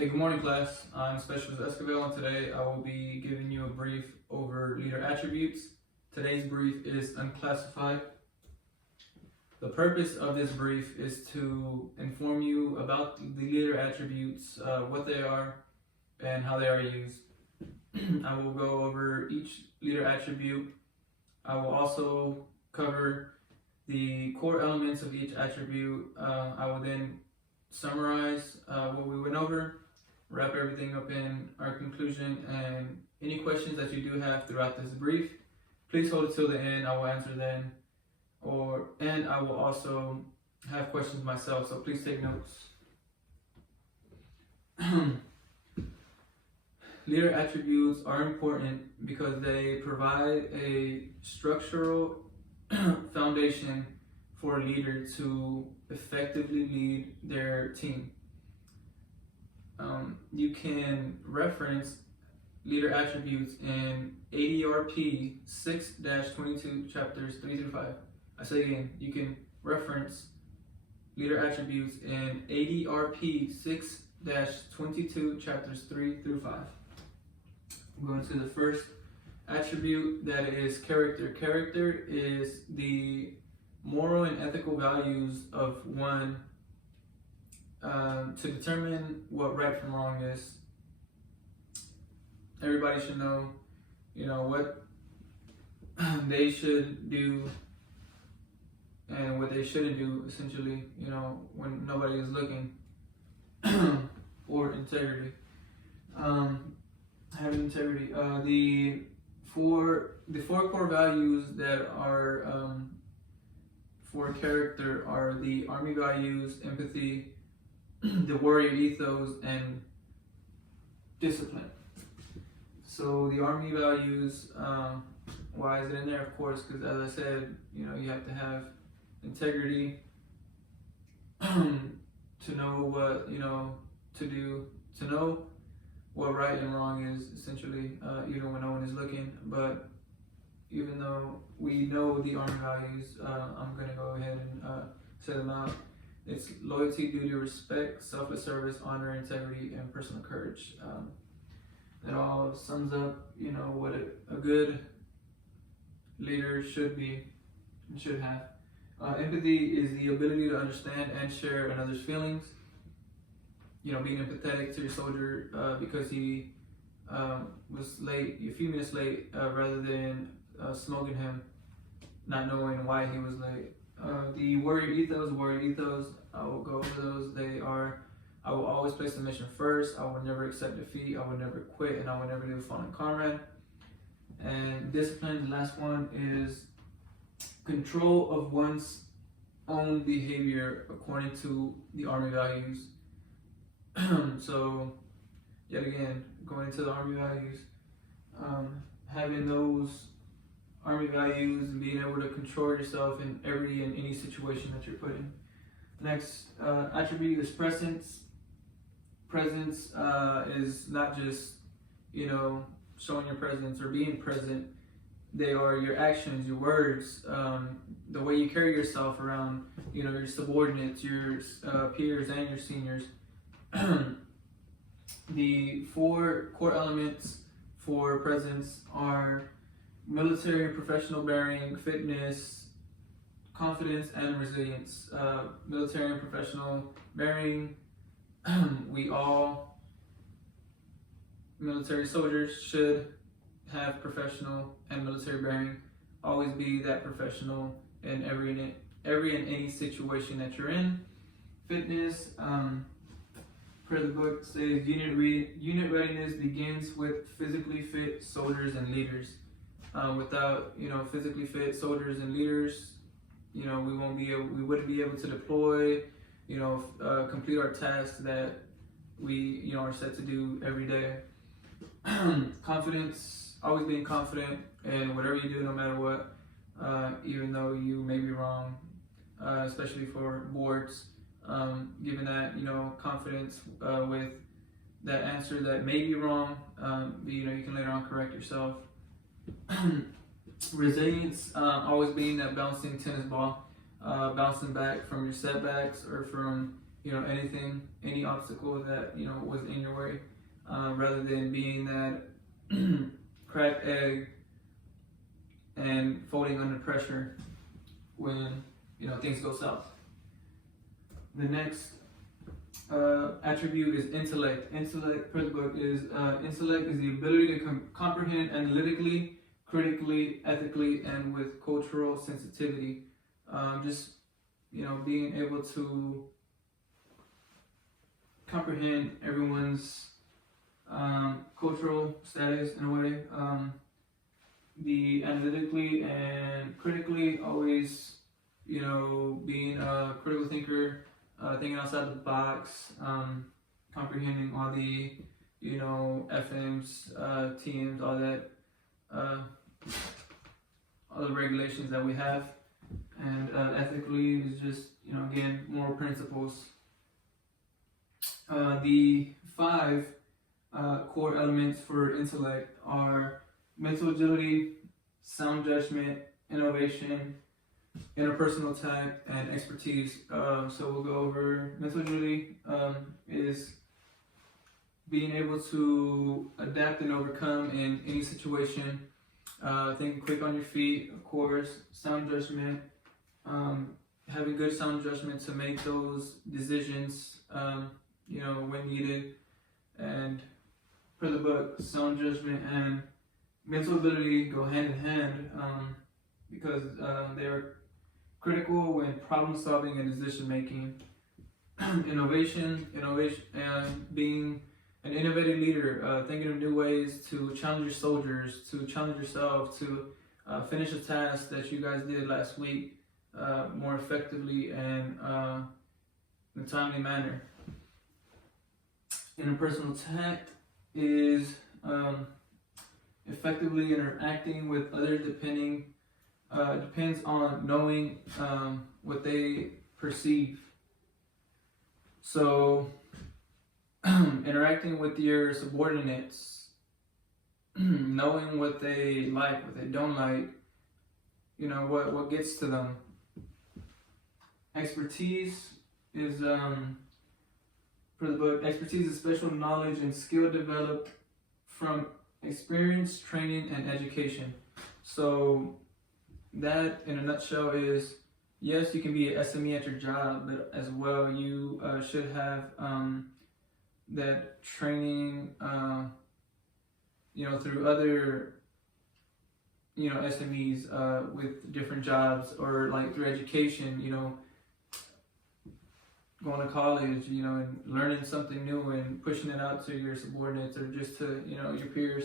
Hey, good morning, class. I'm Specialist Esquivel, and today I will be giving you a brief over leader attributes. Today's brief is unclassified. The purpose of this brief is to inform you about the leader attributes, what they are, and how they are used. I will go over each leader attribute. I will also cover the core elements of each attribute. I will then summarize what we went over, wrap everything up in our conclusion, and any questions that you do have throughout this brief, please hold it till the end. I will answer then, and I will also have questions myself, so please take notes. Leader attributes are important because they provide a structural foundation for a leader to effectively lead their team. You can reference leader attributes in ADRP 6-22 chapters 3 through 5. I say again, you can reference leader attributes in ADRP 6-22 chapters 3 through 5. I'm going to the first attribute, that is character. Character is the moral and ethical values of one to determine what right from wrong is. Everybody should know, what they should do and what they shouldn't do, essentially, when nobody is looking. Or integrity. Having integrity. The four core values that are for character are the Army values, empathy, the warrior ethos, and discipline. So the Army values, why is it in there? Of course, because as I said, you have to have integrity to know what to do, to know what right and wrong is, essentially, even when no one is looking. But even though we know the Army values, I'm going to go ahead and say them out. It's loyalty, duty, respect, selfless service, honor, integrity, and personal courage. That all sums up, what a good leader should be and should have. Empathy is the ability to understand and share another's feelings. Being empathetic to your soldier because he was late, a few minutes late, rather than smoking him, not knowing why he was late. The warrior ethos, I will go over those. They are: I will always place the mission first, I will never accept defeat, I will never quit, and I will never leave a fallen comrade. And discipline, the last one, is control of one's own behavior according to the Army values. So, yet again, going into the Army values, having those Army values and being able to control yourself in every and any situation that you're put in. Next attribute is presence. Presence is not just, showing your presence or being present. They are your actions, your words, the way you carry yourself around, your subordinates, your peers, and your seniors. The four core elements for presence are military and professional bearing, fitness, confidence, and resilience. Military and professional bearing, we all military soldiers should have professional and military bearing. Always be that professional in every and any situation that you're in. Fitness, per the book, says unit readiness begins with physically fit soldiers and leaders. Without physically fit soldiers and leaders, we wouldn't be able to deploy, complete our tasks that we are set to do every day. Confidence, always being confident in whatever you do, no matter what, even though you may be wrong, especially for boards. Given that confidence with that answer that may be wrong, but you can later on correct yourself. Resilience, always being that bouncing tennis ball, bouncing back from your setbacks or from anything, any obstacle that was in your way, rather than being that cracked egg and folding under pressure when things go south. The next attribute is intellect. Intellect, per the book, is intellect is the ability to comprehend analytically, critically, ethically, and with cultural sensitivity. Just being able to comprehend everyone's cultural status in a way. The analytically and critically, always being a critical thinker, thinking outside the box, comprehending all the FMs, TMs, all that, all the regulations that we have. And ethically is just again, moral principles. The 5 core elements for intellect are mental agility, sound judgment, innovation, interpersonal tact, and expertise. So we'll go over mental agility. Is being able to adapt and overcome in any situation. Thinking quick on your feet, of course. Sound judgment. Having good sound judgment to make those decisions, when needed. And for the book, sound judgment and mental ability go hand in hand, because they are critical when problem solving and decision making. Innovation, and being an innovative leader, thinking of new ways to challenge your soldiers, to challenge yourself, to finish a task that you guys did last week more effectively and in a timely manner. Interpersonal tact is effectively interacting with others depends on knowing what they perceive. So interacting with your subordinates, knowing what they like, what they don't like, what gets to them. Expertise is for the book, expertise is special knowledge and skill developed from experience, training, and education. So that, in a nutshell, is yes, you can be an SME at your job, but as well, you should have that training, through other, SMEs with different jobs, or like through education, going to college, and learning something new and pushing it out to your subordinates or just to, your peers.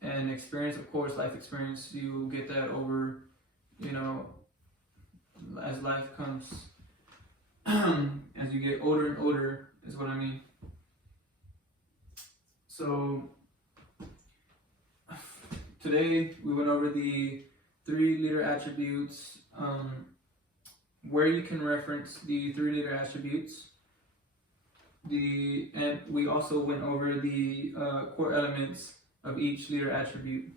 And experience, of course, life experience, you get that over, as life comes, as you get older and older, is what I mean. So today we went over the 3 leader attributes, where you can reference the 3 leader attributes. And we also went over the core elements of each leader attribute.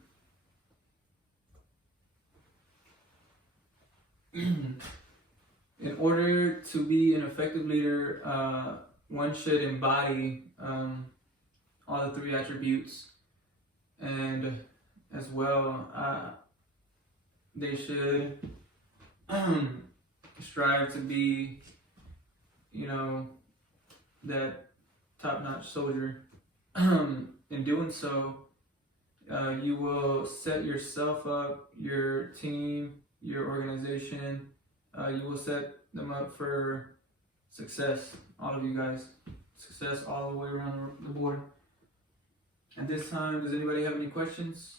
In order to be an effective leader, one should embody all the 3 attributes, and as well, they should strive to be, that top-notch soldier. In doing so, you will set yourself up, your team, your organization, you will set them up for success, all of you guys. Success all the way around the board. At this time, does anybody have any questions?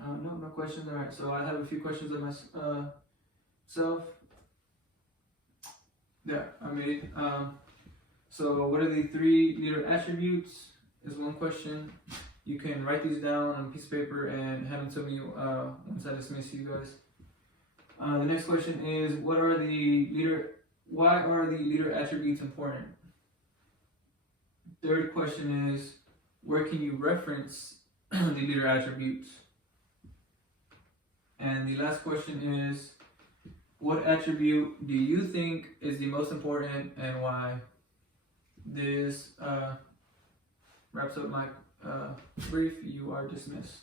No questions. All right, so I have a few questions of myself. Yeah, I made. So what are the 3 leader attributes is one question. You can write these down on a piece of paper and hand them to me once I dismiss you guys. The next question is, why are the leader attributes important? Third question is, where can you reference the leader attributes? And the last question is, what attribute do you think is the most important and why? This wraps up my brief. You are dismissed.